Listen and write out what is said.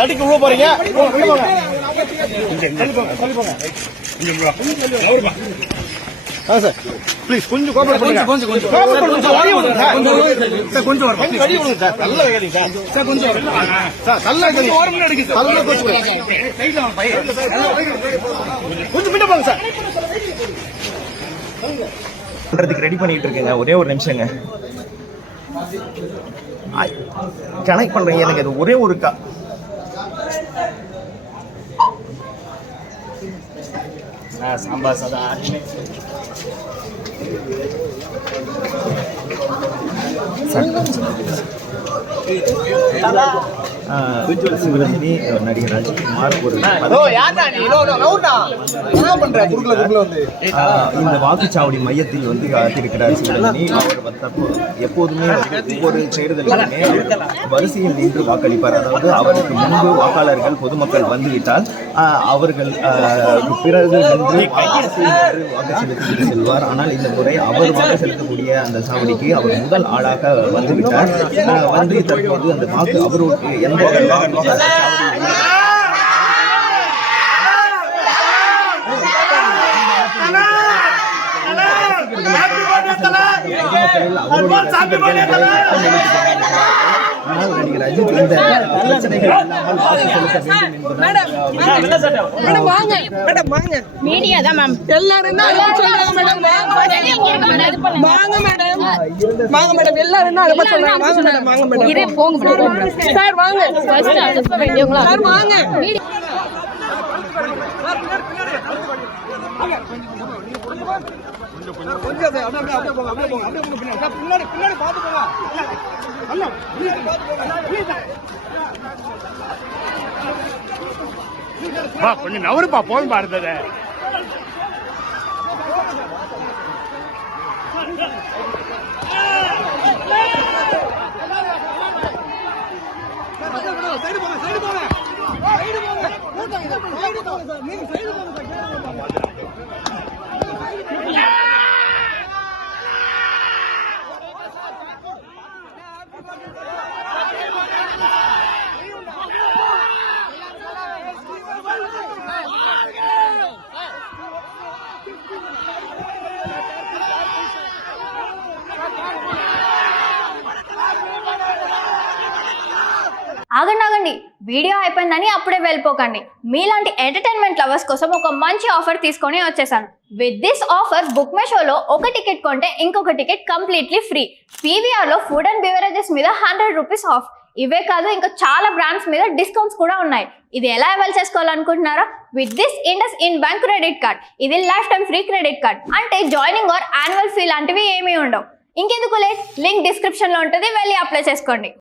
தடிக்கு உள்ள போறீங்க. Sir please கொஞ்சம் கோஆபரேட் பண்ணுங்க. கொஞ்சம் வழி விடுங்க சார். கொஞ்சம் வழி விடுங்க சார். நல்ல கேளுங்க சார். சார் கொஞ்சம் சார் நல்ல கேளுங்க. ஒரு மினிட் எடுங்க சார். நல்ல கோச்சு சைடுல வாங்க பைய. கொஞ்சம் மினிட் வாங்க சார். பண்றதுக்கு ரெடி பண்ணிட்டு இருக்கேங்க. ஒரே ஒரு நிமிஷங்க. கனெக்ட் பண்றீங்க. எனக்கு அது ஒரே ஒரு சாம்பார் சாதம் சிவரஞ்சனி நடிகர் ராஜ்குமார் இந்த வாக்குச்சாவடி மையத்தில் வந்து காத்திருக்கிறார் சிவரஞ்சனி. அவர் எப்போதுமே ஒவ்வொரு தேர்தலுமே வரிசையில் நின்று வாக்களிப்பார். அதாவது அவருக்கு முன்பு வாக்காளர்கள் பொதுமக்கள் வந்துவிட்டால் அவர்கள் பிறகு நின்று வாக்கு செலுத்திவிட்டு செல்வார். ஆனால் இந்த முறை அவர் வாக்கு செலுத்தக்கூடிய அந்த சாவடிக்கு அவர் முதல் ஆளாக வந்துவிட்டார். வந்து தற்போது அந்த வாக்கு அவருக்கு எந்த நடிகர் அஜித் இந்த பிரச்சனைகள் இல்லாமல் வாக்கு செலுத்த வேண்டும் மீடியா தான் மேம் எல்லாரும் வாங்க மேடம் எல்லாரும் சார் வாங்க சார் வாங்க கொஞ்சம் நவருப்பா போதும் பார்த்தது. ఆగండి వీడియో అయిపోయిందని అప్పుడే వెళ్ళిపోకండి. మీలాంటి ఎంటర్టైన్మెంట్ లవర్స్ కోసం ఒక మంచి ఆఫర్ తీసుకొని వచ్చేసాను. With this offer book my షోలో ఒక టికెట్ కొంటే ఇంకొక టికెట్ కంప్లీట్లీ ఫ్రీ. పీవీఆర్లో ఫుడ్ అండ్ బెవరేజెస్ మీద 100 రూపీస్ ఆఫ్. ఇవే కాదు ఇంకా చాలా బ్రాండ్స్ మీద డిస్కౌంట్స్ కూడా ఉన్నాయి. ఇది ఎలా అవైల్ చేసుకోవాలనుకుంటున్నారా? With this IndusInd bank credit card. ఇది lifetime free credit card. అంటే జాయినింగ్ ఆర్ యాన్యువల్ ఫీ లాంటివి ఏమీ ఉండవు. ఇంకెందుకు లేట్, లింక్ డిస్క్రిప్షన్లో ఉంటుంది, వెళ్ళి అప్లై చేసుకోండి.